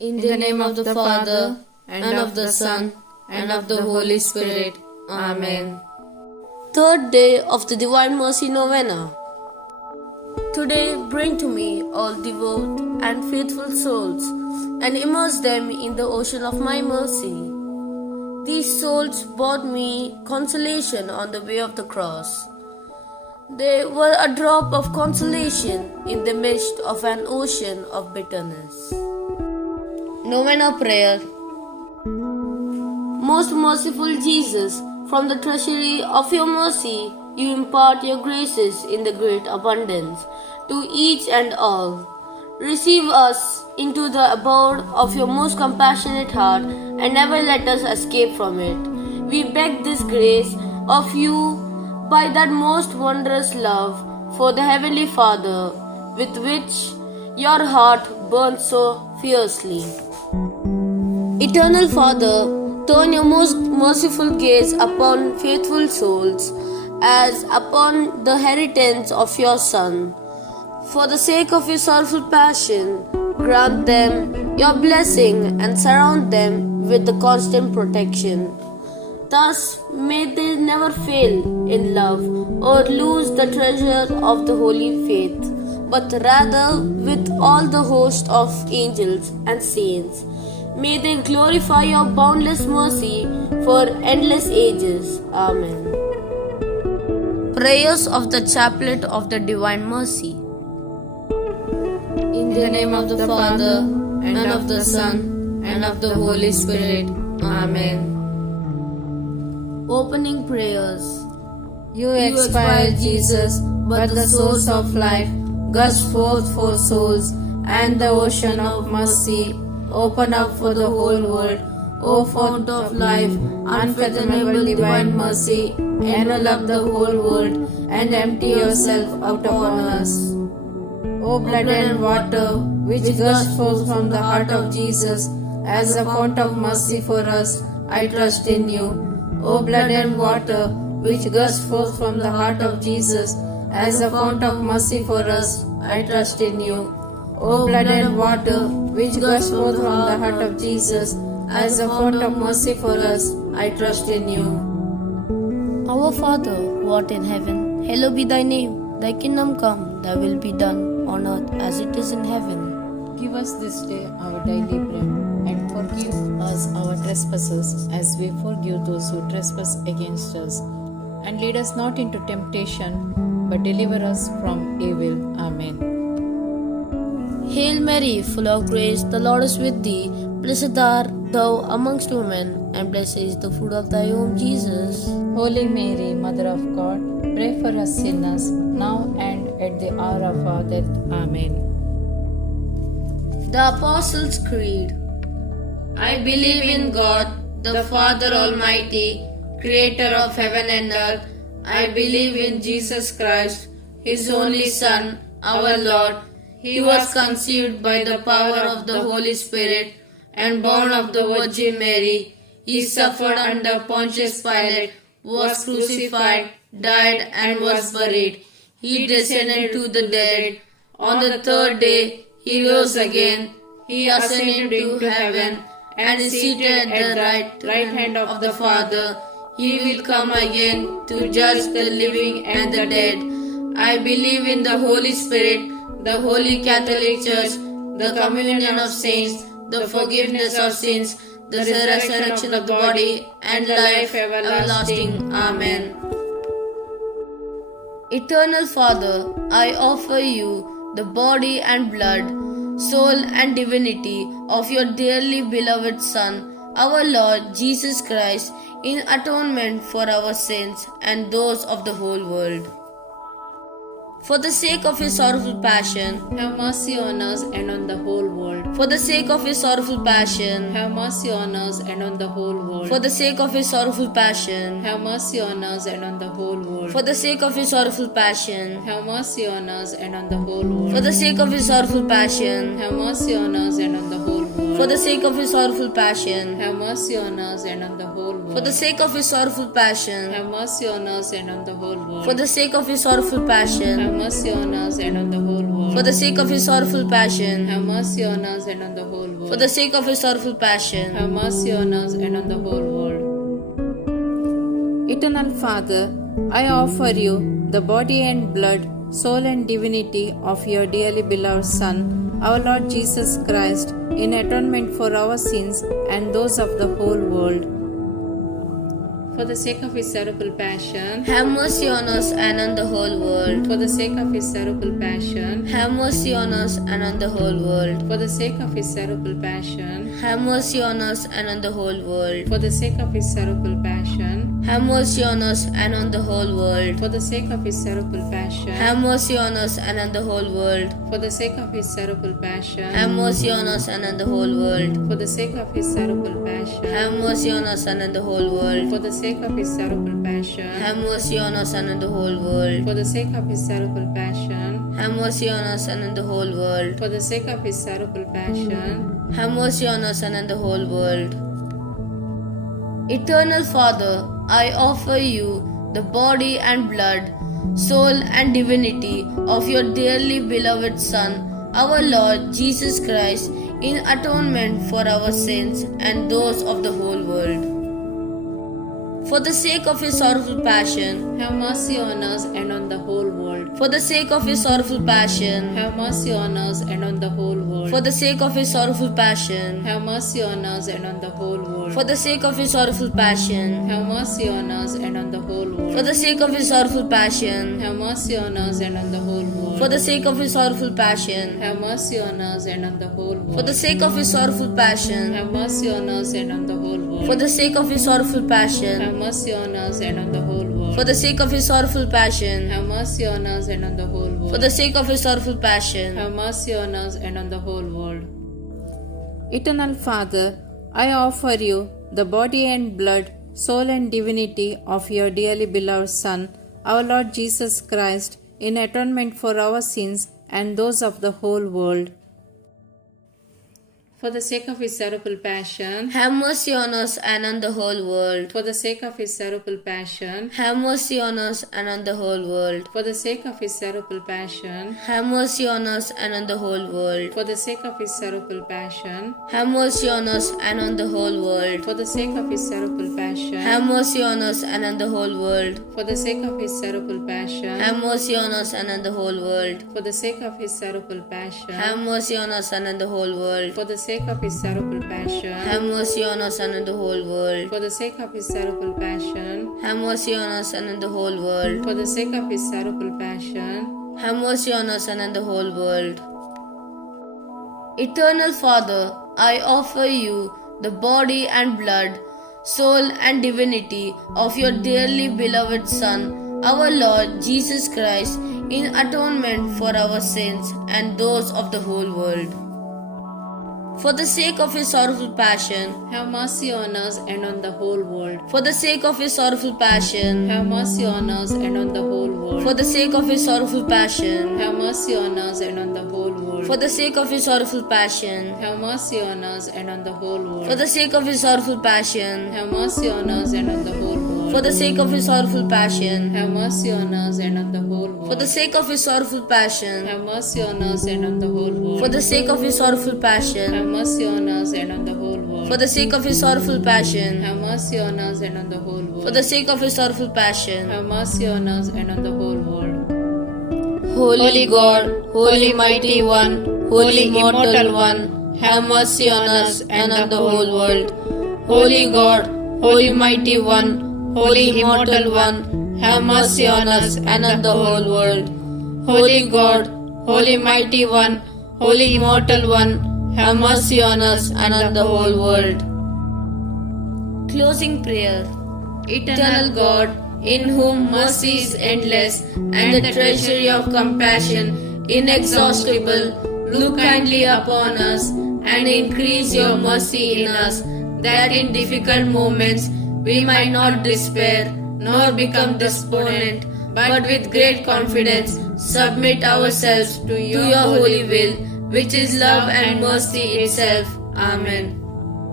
In the name of the Father, and of the Son, and of the Holy Spirit. Amen. Third day of the Divine Mercy Novena. Today bring to me all devout and faithful souls and immerse them in the ocean of my mercy. These souls brought me consolation on the way of the cross. They were a drop of consolation in the midst of an ocean of bitterness. Novena Prayer. Most merciful Jesus, from the treasury of your mercy, you impart your graces in the great abundance to each and all. Receive us into the abode of your most compassionate heart and never let us escape from it. We beg this grace of you by that most wondrous love for the Heavenly Father, with which your heart burns so fiercely. Eternal Father, turn your most merciful gaze upon faithful souls as upon the inheritance of your Son. For the sake of your sorrowful passion, grant them your blessing and surround them with the constant protection. Thus may they never fail in love or lose the treasure of the holy faith, but rather with all the host of angels and saints, may they glorify your boundless mercy for endless ages. Amen. Prayers of the Chaplet of the Divine Mercy. In the name of the Father, and of the Son, and of the Holy Spirit. Amen. Opening Prayers. You expired, Jesus, but the source of life, gushed forth for souls, and the ocean of mercy open up for the whole world. O fount of life, unfathomable divine mercy, envelop the whole world and empty yourself out upon us. O blood and water, which gushed forth from the heart of Jesus as a fount of mercy for us, I trust in you. O blood and water, which gushed forth from the heart of Jesus as a fount of mercy for us, I trust in you. O blood and water, which gushed forth from the heart of Jesus as a fount of mercy for us, I trust in you. Our Father, who art in heaven, hallowed be thy name. Thy kingdom come, thy will be done, on earth as it is in heaven. Give us this day our daily bread, and forgive us our trespasses, as we forgive those who trespass against us. And lead us not into temptation, but deliver us from evil. Amen. Hail Mary, full of grace, the Lord is with thee. Blessed art thou amongst women, and blessed is the fruit of thy womb, Jesus. Holy Mary, Mother of God, pray for us sinners, now and at the hour of our death. Amen. The Apostles' Creed. I believe in God, the Father Almighty, creator of heaven and earth. I believe in Jesus Christ, his only Son, our Lord. He was conceived by the power of the Holy Spirit and born of the Virgin Mary. He suffered under Pontius Pilate, was crucified, died, and was buried. He descended to the dead. On the third day, he rose again. He ascended into heaven and is seated at the right hand of the Father. He will come again to judge the living and the dead. I believe in the Holy Spirit, the Holy Catholic Church, the communion of saints, the forgiveness of sins, the resurrection of the body, and life everlasting. Amen. Eternal Father, I offer you the body and blood, soul and divinity of your dearly beloved Son, our Lord Jesus Christ, in atonement for our sins and those of the whole world. For the sake of his sorrowful passion, Have mercy on us and on the whole world. for the sake of his sorrowful passion, Have mercy on us and on the whole world. for the sake of his sorrowful passion, Have mercy on us and on the whole world. for the sake of his sorrowful passion, Have mercy on us and on the whole world. for the sake of his sorrowful passion, Have mercy on us and on the whole world. for the sake of his sorrowful passion, Have mercy on us and on the whole world. for the sake of his sorrowful passion, Have mercy on us and on the whole world. for the sake of his sorrowful passion, Have mercy on us and on the whole world. world. For the sake of his sorrowful passion. Have mercy on us and on the whole world. For the sake of his sorrowful passion. Have mercy on us and on the whole world. Eternal Father, I offer you the body and blood, soul and divinity of your dearly beloved Son, our Lord Jesus Christ, in atonement for our sins and those of the whole world. For the sake of his sorrowful passion, Have mercy on us and on the whole world. for the sake of his sorrowful passion, Have mercy on us and on the whole world. for the sake of his sorrowful passion, Have mercy on us and on the whole world. for the sake of his sorrowful passion, Have mercy on us and on the whole world. for the sake of his sorrowful passion, Have mercy on us and on the whole world. for the sake of his sorrowful passion, Have mercy on us and on the whole world. for the sake of his sorrowful passion, Have mercy on us and on the whole world. for the sake of his sorrowful passion, Have mercy on us and on the whole world. for the sake of his sorrowful passion, Have mercy on us and on the whole world. for the sake of his sorrowful passion, Have mercy on us and on the whole world. Eternal Father, I offer you the body and blood, soul and divinity of your dearly beloved Son, our Lord Jesus Christ, in atonement for our sins and those of the whole world. For the sake of his sorrowful passion, have mercy on us and on the whole world. for the sake of his sorrowful passion, Have mercy on us and on the whole world. for the sake of his sorrowful passion, Have mercy on us and on the whole world. for the sake of his sorrowful passion, Have mercy on us and on the whole world. for the sake of his sorrowful passion, Have mercy on us and on the whole world. for the sake of his sorrowful passion, Have mercy on us and on the whole world. for the sake of his sorrowful passion, Have mercy on us and on the whole world. for the sake of his sorrowful passion, Have mercy on us and on the whole world. for the sake of his sorrowful passion, Have mercy on us and on the whole world. for the sake of his sorrowful passion. Have mercy on us and on the whole world. Eternal Father, I offer you the body and blood, soul and divinity of your dearly beloved Son, our Lord Jesus Christ, in atonement for our sins and those of the whole world. For the sake of his sorrowful passion, Have mercy on us and on the whole world. for the sake of his sorrowful passion, Have mercy on us and on the whole world. for the sake of his sorrowful passion, Have mercy on us and on the whole world. for the sake of his sorrowful passion, Have mercy on us and on the whole world. for the sake of his sorrowful passion, Have mercy on us and on the whole world. for the sake of his sorrowful passion, Have mercy on us and on the whole world. for the sake of his sorrowful passion, Have mercy on us and on the whole world. for the sake of his sorrowful passion, Have mercy on us and on the whole world. for the sake of his sorrowful passion, Have mercy on us and on the whole world. for the sake of his sorrowful passion, Have mercy on us and on the whole world. Eternal Father, I offer you the body and blood, soul and divinity of your dearly beloved Son, our Lord Jesus Christ, in atonement for our sins and those of the whole world. For the sake of his sorrowful passion, have mercy on us and on the whole world. for the sake of his sorrowful passion, Have mercy on us and on the whole world. for the sake of his sorrowful passion, Have mercy on us and on the whole world. for the sake of his sorrowful passion, Have mercy on us and on the whole world. for the sake of his sorrowful passion, Have mercy on us and on the whole world. for the sake of his sorrowful passion, Have mercy on us and on the whole world. for the sake of his sorrowful passion, Have mercy on us and on the whole world. for the sake of his sorrowful passion, Have mercy on us and on the whole world. for the sake of his sorrowful passion, Have mercy on us and on the whole world. for the sake of his sorrowful passion. Have mercy on us and on the whole world. Holy God, Holy Mighty One, Holy Immortal One, have mercy on us and on the whole world. Holy God, Holy Mighty One, Holy Immortal One, have mercy on us and on the whole world. Holy God, Holy Mighty One, Holy Immortal One, have mercy on us and on the whole world. Closing prayer. Eternal God, in whom mercy is endless and the treasury of compassion inexhaustible, look kindly upon us and increase your mercy in us, that in difficult moments we might not despair nor become despondent, but with great confidence submit ourselves to your holy will, which is love and mercy itself. Amen.